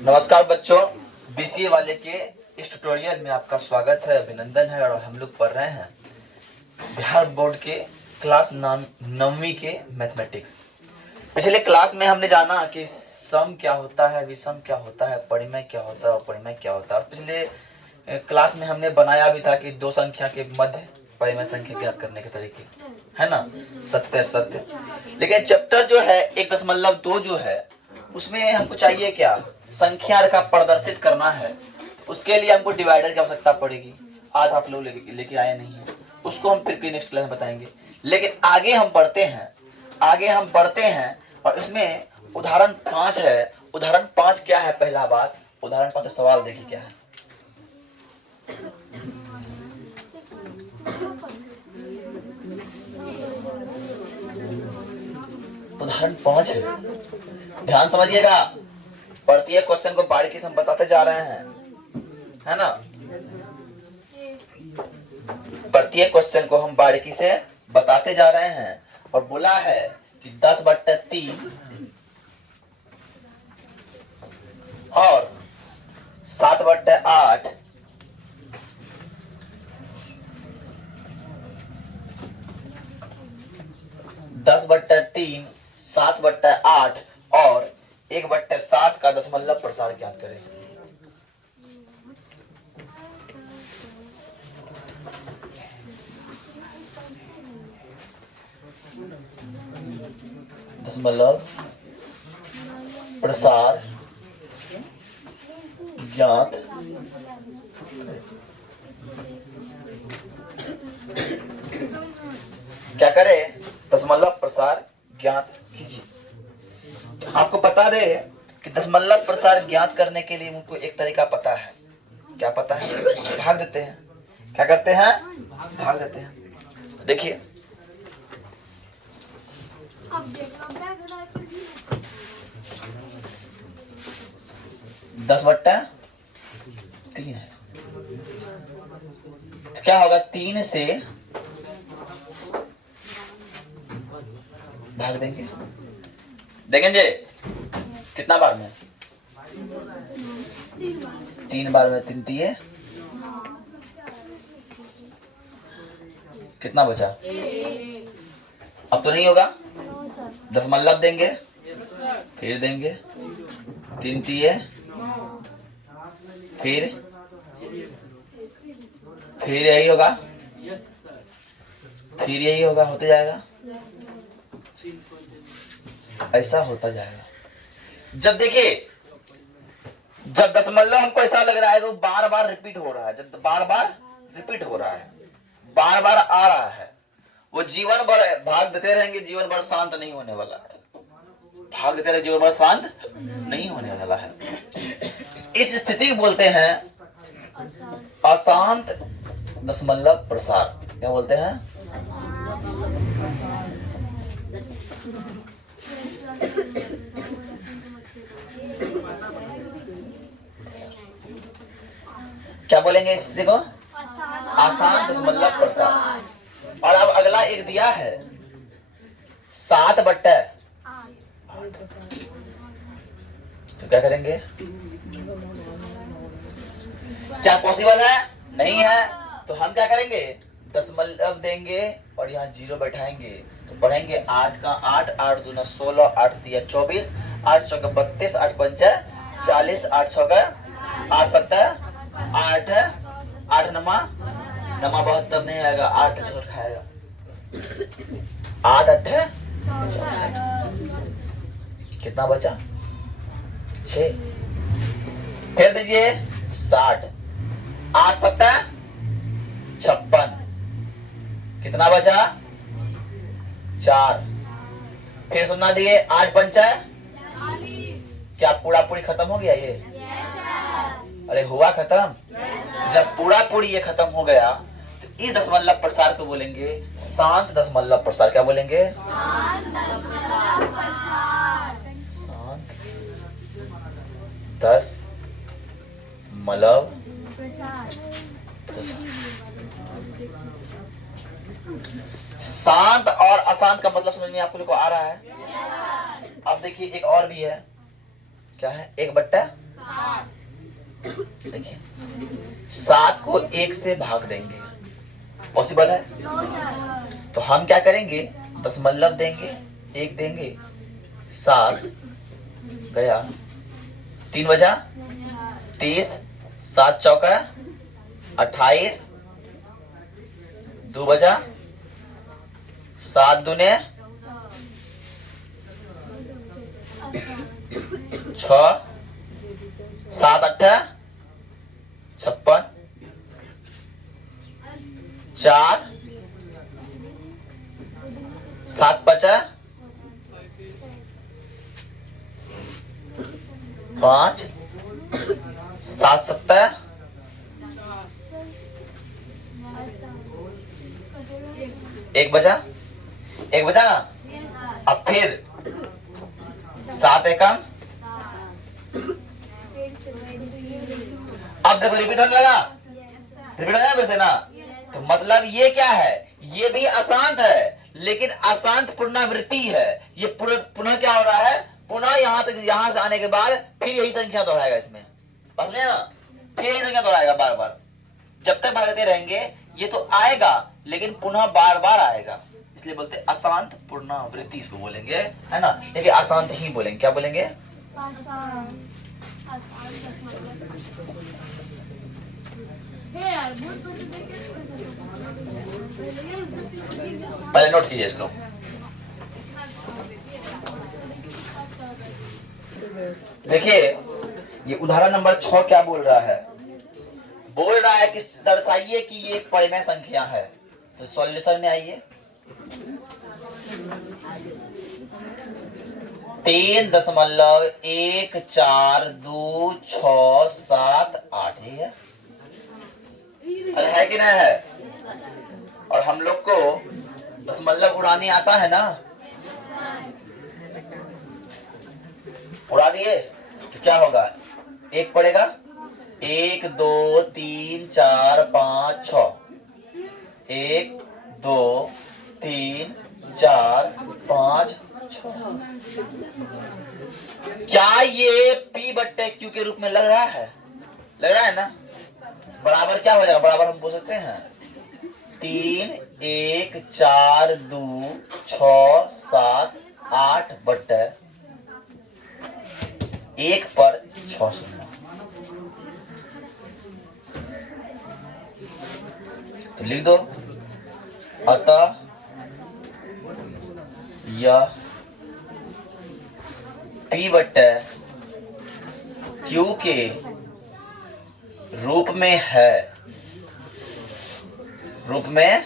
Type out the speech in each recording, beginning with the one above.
नमस्कार बच्चों, बीसीए वाले के इस ट्यूटोरियल में आपका स्वागत है, अभिनंदन है। और हम लोग पढ़ रहे हैं बिहार बोर्ड के क्लास 9वीं के मैथमेटिक्स। पिछले क्लास में हमने जाना कि सम क्या होता है, विषम क्या होता है, परिमेय क्या होता है और अपरिमेय क्या होता है। और पिछले क्लास में हमने बनाया भी था कि दो संख्या के मध्य परिमेय संख्या ज्ञात करने के तरीके, है ना, सत्य सत्य। लेकिन चैप्टर जो है 1.2 जो है उसमें हमको चाहिए क्या, संख्या रेखा प्रदर्शित करना है। उसके लिए हमको डिवाइडर की आवश्यकता पड़ेगी। आज आप लोग लेके आए नहीं है, उसको हम फिर नेक्स्ट क्लास में बताएंगे। लेकिन आगे हम बढ़ते हैं और इसमें उदाहरण 5 है। उदाहरण 5 क्या है? पहला बात, उदाहरण 5 सवाल देखिए क्या है। उदाहरण 5 है, ध्यान समझिएगा। प्रत्येक क्वेश्चन को बारीकी से हम बताते जा रहे हैं, है ना। प्रत्येक क्वेश्चन को हम बारीकी से बताते जा रहे हैं। और बोला है कि 10/3 और 7/8 10/3 7/8 और 1/7 का दशमलव प्रसार ज्ञात करें। दशमलव प्रसार ज्ञात क्या करें? दशमलव प्रसार ज्ञात कीजिए। आपको बता दे कि दशमलव प्रसार ज्ञात करने के लिए मुझको एक तरीका पता है। क्या पता है? भाग देते हैं। क्या करते हैं? भाग देते हैं। देखिए 10/3 है, तो क्या होगा? 3 से भाग देंगे। देखेंगे कितना बार में? 3 बार में। 3 दिए, कितना बचा? अब तो नहीं होगा। दशमलव देंगे, फिर देंगे 3 दिए, फिर यही होगा, फिर यही होगा, होते जाएगा, ऐसा होता जाएगा। जब देखिए, जब दशमलव हमको ऐसा लग रहा है तो बार बार रिपीट हो रहा है, जब बार बार रिपीट हो रहा है, बार बार आ रहा है, वो जीवन भर भाग देते रहेंगे, जीवन भर शांत नहीं होने वाला है। भाग देते रहे, जीवन भर शांत नहीं होने वाला है। इस स्थिति को बोलते हैं अशांत दशमलव प्रसार। क्या बोलते हैं? क्या बोलेंगे इस स्थिति को? अशांत दशमलव प्रसार। और अब अगला एक दिया है 7/8, तो क्या करेंगे? क्या पॉसिबल है? नहीं है। तो हम क्या करेंगे? दशमलव देंगे और यहाँ 0 बैठाएंगे, तो पढ़ेंगे 8 का 8, 8 दूना 16, 8 तिया 24, 8 चौका 32, 8 पंचा 40, 8 छौका 8 सत्ता 8, 8 नमा 72 नहीं आएगा, 8 से खाएगा, 8 8 कितना बचा? 6। फिर दीजिए 60, 8 सत्ता 56, कितना बचा? 4। फिर सुना दिए 8 पंचा 40। क्या पूरा पूरी खत्म हो गया ये? अरे हुआ खत्म। जब पूरा पूरी ये खत्म हो गया तो इस दशमलव प्रसार को बोलेंगे शांत दशमलव प्रसार। क्या बोलेंगे? शांत दशमलव प्रसार। शांत दशमलव प्रसार। शांत और अशांत का मतलब समझ में आप लोग को आ रहा है? अब देखिए एक और भी है, क्या है? 1/7। देखिए 7 को 1 से भाग देंगे, पॉसिबल है? तो हम क्या करेंगे, दशमलव देंगे, 1 देंगे, 7 गया, 3 बजा 30, 7 चौका 28, 2 बजा 7 दूने 6, 7 8 56, 4 7 5 5 7 7 1 बचा, 1 बचा ना। अब फिर 7 एकम, अब देखो रिपीट होने लगा, रिपीट हो जाए फिर से ना। तो मतलब ये क्या है, ये भी अशांत है, लेकिन अशांत पुनरावृत्ति है। ये पुनः क्या हो रहा है, पुनः यहाँ तक, यहाँ से आने के बाद फिर यही संख्या दोहराएगा इसमें, समझ में ना, फिर यही संख्या दोहराएगा बार बार। जब तक भागते रहेंगे ये तो आएगा, लेकिन पुनः बार बार आएगा, इसलिए बोलते अशांत पुनरावृत्ति इसको बोलेंगे, है ना। लेकिन अशांत ही बोलेंगे, क्या बोलेंगे? पहले नोट कीजिए इसको। देखिए ये उदाहरण नंबर 6 क्या बोल रहा है, बोल रहा है कि दर्शाइए कि ये एक परिमेय संख्या है। तो सॉल्यूशन में आइए, 3.14267 है। अरे है कि नहीं है? और हम लोग को दशमलव उड़ानी आता है ना, उड़ा दिए तो क्या होगा, 1 पड़ेगा, 1 2 3 4 5 6, 1 2 3 4 5 6। क्या ये P/Q के रूप में लग रहा है? लग रहा है ना। बराबर क्या हो जाएगा, बराबर हम बोल सकते हैं 3 1 4 2 6 7 8 बटे 1 पर 6 शून्य। तो लिख दो, अतः यह P/Q के रूप में है, रूप में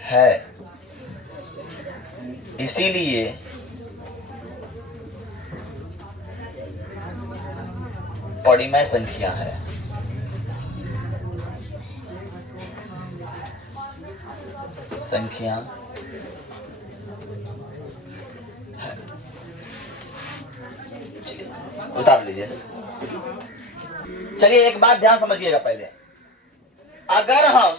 है, इसीलिए परिमेय संख्या है। संख्या है। उतार लीजिए। चलिए एक बात ध्यान समझिएगा पहले, अगर हम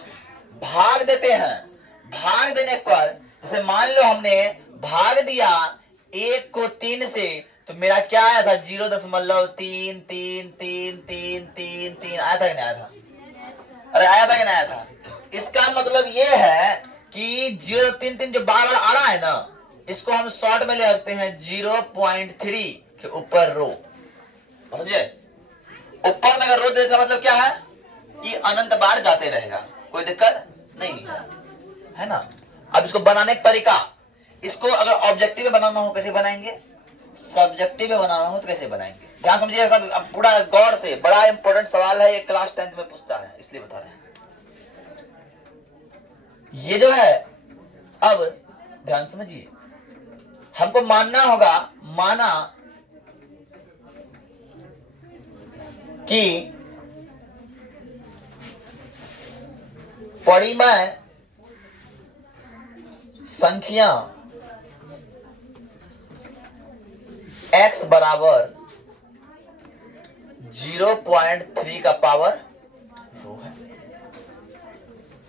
भाग देते हैं, भाग देने पर जैसे मान लो हमने भाग दिया 1 को 3 से, तो मेरा क्या आया था, 0.333333 आया था कि नहीं आया था? अरे आया था कि नहीं आया था? इसका मतलब ये है कि 0.33 जो बार बार आ रहा है ना, इसको हम शॉर्ट में ले सकते हैं 0.3 के ऊपर रो, समझे? ऊपर में अगर रो दे, मतलब क्या है, ये अनंत बार जाते रहेगा, कोई दिक्कत नहीं है ना। अब इसको बनाने का तरीका, इसको अगर ऑब्जेक्टिव में बनाना हो कैसे बनाएंगे, सब्जेक्टिव में बनाना हो तो कैसे बनाएंगे, ध्यान समझिए सब, अब पूरा गौर से, बड़ा इंपॉर्टेंट सवाल है ये, क्लास 10th में पूछता है, इसलिए बता रहे हैं। ये जो है, अब ध्यान समझिए, हमको मानना होगा, माना कि परिमेय संख्या x बराबर 0.3 का पावर 2 है।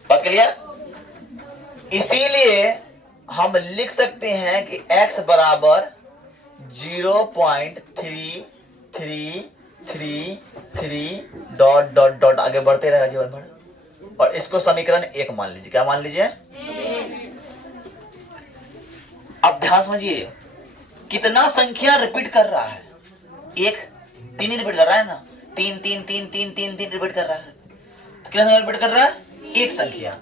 बात क्लियर? इसीलिए हम लिख सकते हैं कि x बराबर 0.3333 डॉट डॉट डॉट आगे बढ़ते रहेगा जीवन भर। और इसको समीकरण 1 मान लीजिए। क्या मान लीजिए? अब ध्यान समझिए, कितना संख्या रिपीट कर रहा है? एक, तीन ही रिपीट कर रहा है ना। तीन तीन तीन तीन तीन तीन रिपीट कर रहा है। तो कितना रिपीट कर रहा है? एक संख्या।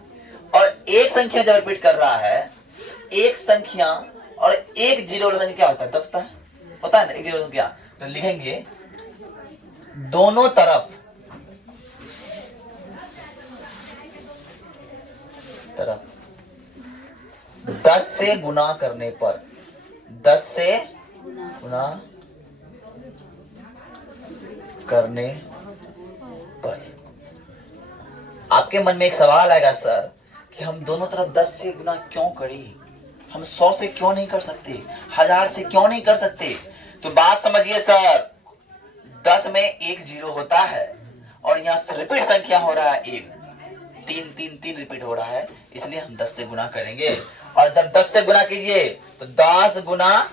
और एक संख्या जब रिपीट कर रहा है, एक संख्या और एक जीरो वाला संख्या क्या होता है? 10 होता है। पता है ना एक जीरो क्या? तो लिखेंगे दोनों तरफ 10 से गुना करने पर, 10 से गुना करने पर आपके मन में एक सवाल आएगा, सर कि हम दोनों तरफ 10 से गुना क्यों करें? हम 100 से क्यों नहीं कर सकते? 1000 से क्यों नहीं कर सकते? तो बात समझिए सर, 10 में एक जीरो होता है और यहाँ रिपीट संख्या हो रहा है एक, तीन तीन तीन रिपीट हो रहा है, इसलिए हम 10 से गुना करेंगे। और जब 10 से गुना कीजिए तो 10 गुना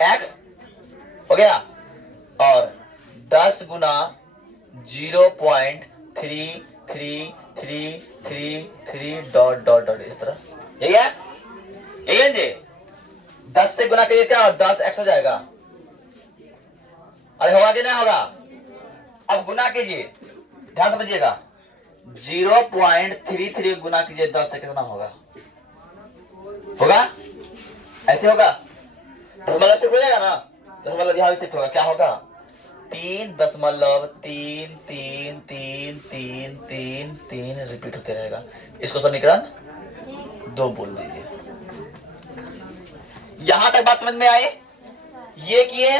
x हो गया, और 10 गुना 0.3333 डॉट डॉट डॉट इस तरह। यही है, यही है जी। 10 से गुना कीजिए क्या? 10x हो जाएगा। अरे होगा कि नहीं होगा? अब गुना कीजिए, ध्यान समझिएगा। 0.33 गुना कीजिए 10 से, कितना होगा? होगा? ऐसे होगा? दशमलव शिफ्ट हो जाएगा ना। दशमलव यहां भी शिफ्ट होगा। क्या होगा? 3.333333 रिपीट होते रहेगा। इसको समीकरण 2 बोल दीजिए। यहां तक बात समझ में आई? ये किए,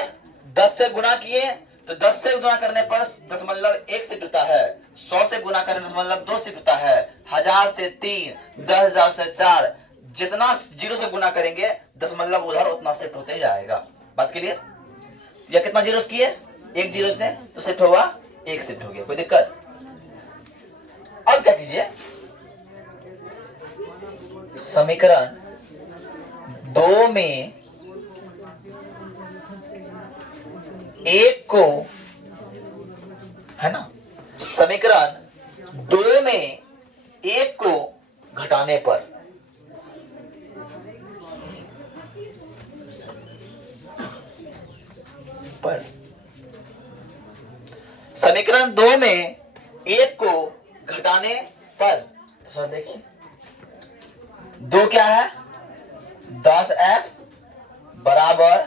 10 से गुना किए तो 10 से गुना करने पर दशमलव 1 शिफ्ट होता है, 100 से गुना करने पर दशमलव 2 शिफ्ट होता है, 1000 से 3, 10,000 से 4, जितना जीरो से गुना करेंगे दशमलव उधर उतना शिफ्ट होते जाएगा। बात क्लियर? या कितना जीरो किए? एक जीरो से तो शिफ्ट होगा, एक शिफ्ट हो गया। कोई दिक्कत? अब क्या कीजिए, समीकरण 2 में एक को, है ना, समीकरण 2 में एक को घटाने पर समीकरण 2 में एक को घटाने पर, तो सर देखिए 2 क्या है? 10x बराबर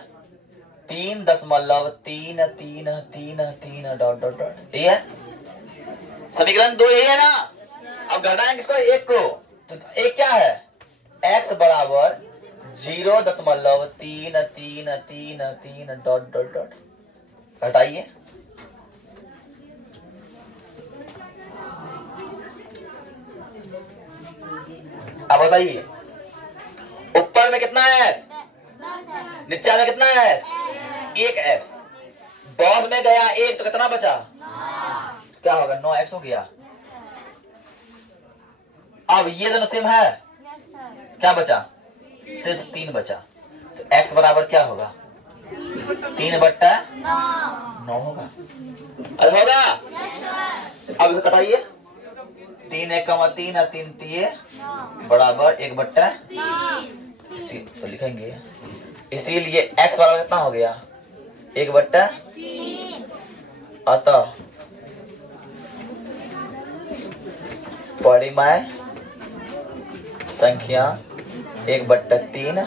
3.333 डॉट डॉट डॉट। ये है समीकरण 2, यही है ना। अब घटाएंगे किसको? एक को। तो एक क्या है? x बराबर 0.333 डॉट डॉट डॉट। घटाइए, अब बताइए ऊपर में कितना है x, नीचे में कितना है x? एक x। 10 में गया एक तो कितना बचा? क्या होगा? 9x हो गया। अब ये दोनों सेम है, क्या बचा? सिर्फ 3 बचा। तो x बराबर क्या होगा? 3/9 होगा। अरे होगा? अब इसे कटाइए, 3 1 3 3 3 बराबर 1/3 तो लिखेंगे। इसीलिए x बराबर कितना हो गया? 1/3। अतः परिमेय संख्या 1/3।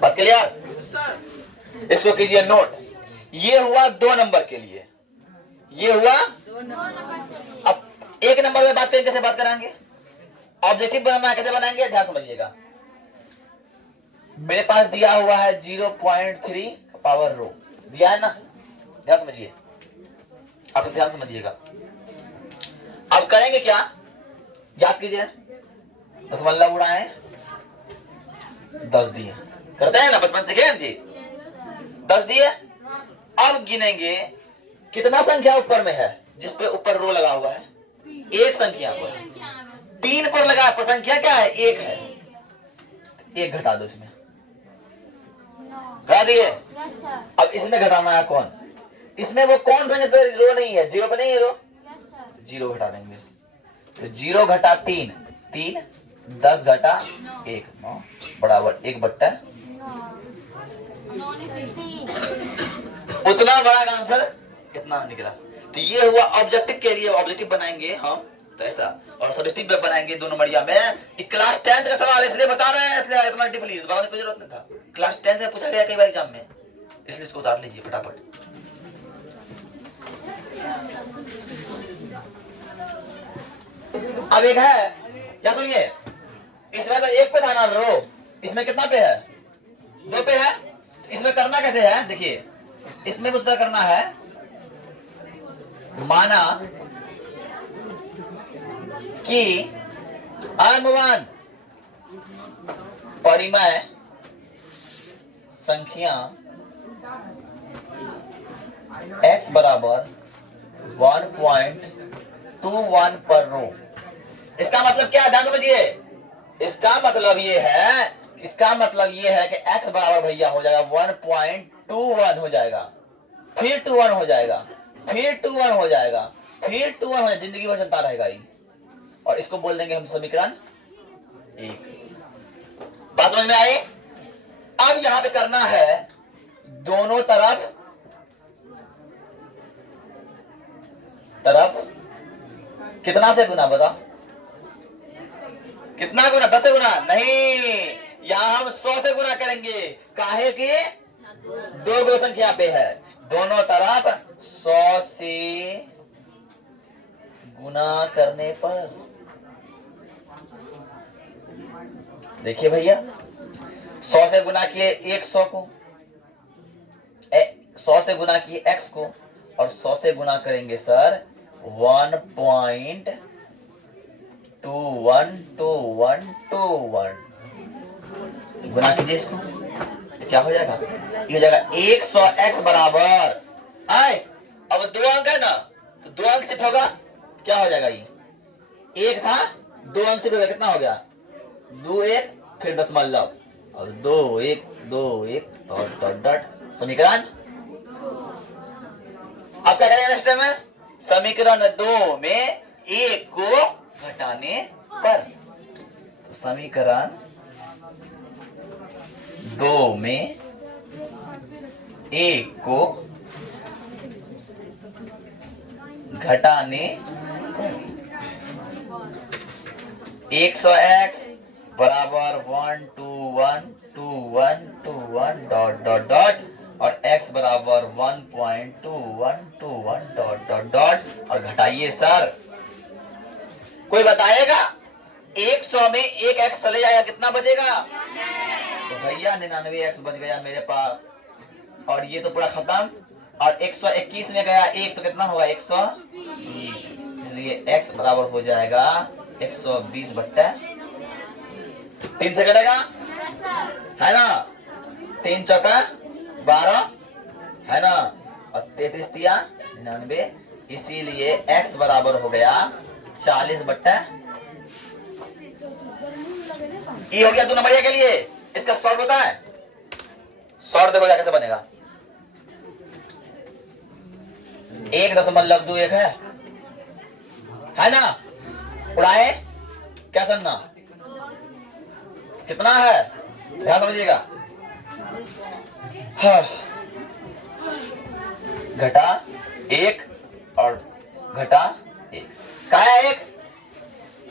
बात क्लियर? इसको कीजिए नोट। ये हुआ 2 नंबर के लिए, ये हुआ। अब 1 नंबर में बात करेंगे, कैसे बात कराएंगे? ऑब्जेक्टिव बनाना है, कैसे बनाएंगे? ध्यान समझिएगा। मेरे पास दिया हुआ है 0.3 पावर रो, दिया है ना। ध्यान समझिए, आप ध्यान समझिएगा। अब करेंगे क्या? याद कीजिए, दशमलव उड़ाए 10 दिए, करते हैं ना बचपन से क्या जी? 10 दिए। अब गिनेंगे कितना संख्या ऊपर में है, जिसपे ऊपर रो लगा हुआ है? एक संख्या पर 3 पर लगा, पर संख्या क्या है? 1 है। एक घटा दो इसमें, घटा दिए। अब इसमें घटाना है कौन, इसमें वो कौन सा रो नहीं है, जीरो पे नहीं है रो, जीरो घटा देंगे। तो 0 घटा 3, 3, 10 घटा 1, 9 बराबर 1/9। उतना बड़ा आंसर इतना निकला। तो ये हुआ ऑब्जेक्टिव के लिए, ऑब्जेक्टिव बनाएंगे हम तो ऐसा, और सब्जेक्टिव में बनाएंगे 2 नंबरिया में। क्लास 10th का सवाल इसलिए बता रहे हैं, इसलिए इतना डीपली बताने की जरूरत नहीं था। क्लास 10th में पूछा गया कई बार एग्जाम में, इसलिए इसको उतार लीजिए फटाफट। अब एक है, क्या सुनिए, इसमें तो 1 पे था ना रो, इसमें कितना पे है, 2 पे है। इसमें करना कैसे है, देखिए इसमें कुछ करना है। माना कि अनुमान परिमेय संख्या x बराबर 1.21 पर रो। इसका मतलब क्या है, ध्यान समझिए। इसका मतलब ये है, इसका मतलब ये है कि x बराबर भैया हो जाएगा 1.21 हो जाएगा, फिर 21 हो जाएगा, फिर 21 हो जाएगा, फिर 21 हो जाएगा, जिंदगी भर चलता रहेगा ये। और इसको बोल देंगे हम समीकरण 1। बात समझ में आई। अब यहां पे करना है दोनों तरफ कितना से गुना, बता कितना गुना, 10 से गुना नहीं, यहां हम 100 से गुना करेंगे। काहे कि 2 संख्या पे है, दोनों तरफ 100 से गुना करने पर, देखिए भैया 100 से गुना किए 100 को, 100 से गुना किए x को, और 100 से गुना करेंगे सर 1.2121 गुना कीजिए इसको, क्या हो जाएगा, ये हो जाएगा 100x बराबर आए। अब 2 अंक है ना, तो 2 अंक शिफ्ट होगा, क्या हो जाएगा, ये 1 था 2 अंक शिफ्ट होगा, कितना हो गया 2 1, फिर दशमलव और 2 1 2 1 और डॉट डॉट समीकरण। अब क्या करेंगे नेक्स्ट टाइम में, समीकरण 2 में 1 को घटाने पर, समीकरण 2 में 1 को घटाने 100x बराबर 1.2121 डॉट डॉट डॉट और x बराबर 1.2121 डॉट डॉट डॉट और घटाइए सर। कोई बताएगा 100 में 1x चले जाएगा, कितना बचेगा, तो भैया 99x बच गया मेरे पास। और ये तो पूरा खत्म, और 121 में गया 1 तो कितना होगा 120, इसलिए x बराबर हो जाएगा 120/3 से कटेगा है ना, 3 चौका 12 है ना, और 33 तिया 99, इसीलिए x बराबर हो गया 40/, ये हो गया 2 नंबरिया के लिए। इसका शॉर्ट पता है, शॉर्ट देखो कैसे बनेगा, 1.21 है ना, उड़ाए क्या सुनना, कितना है ध्यान समझिएगा, घटा 1 और घटा 1 क्या है, 1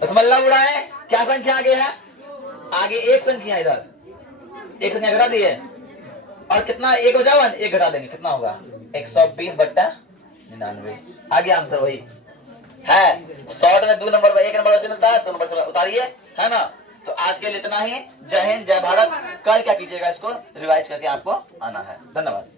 दशमलव उड़ाए, क्या संख्या आगे है, आगे 1 संख्या, इधर 1 संख्या घटा दी है, और कितना 1 बचा 1 घटा देंगे, कितना होगा 120/99। आगे आंसर वही है। शॉर्ट में 2 नंबर 1 नंबर से मिलता है, 2 नंबर से उतारिए है ना। तो आज के लिए इतना ही। जय हिंद, जय भारत। कल क्या कीजिएगा, इसको रिवाइज करके आपको आना है। धन्यवाद।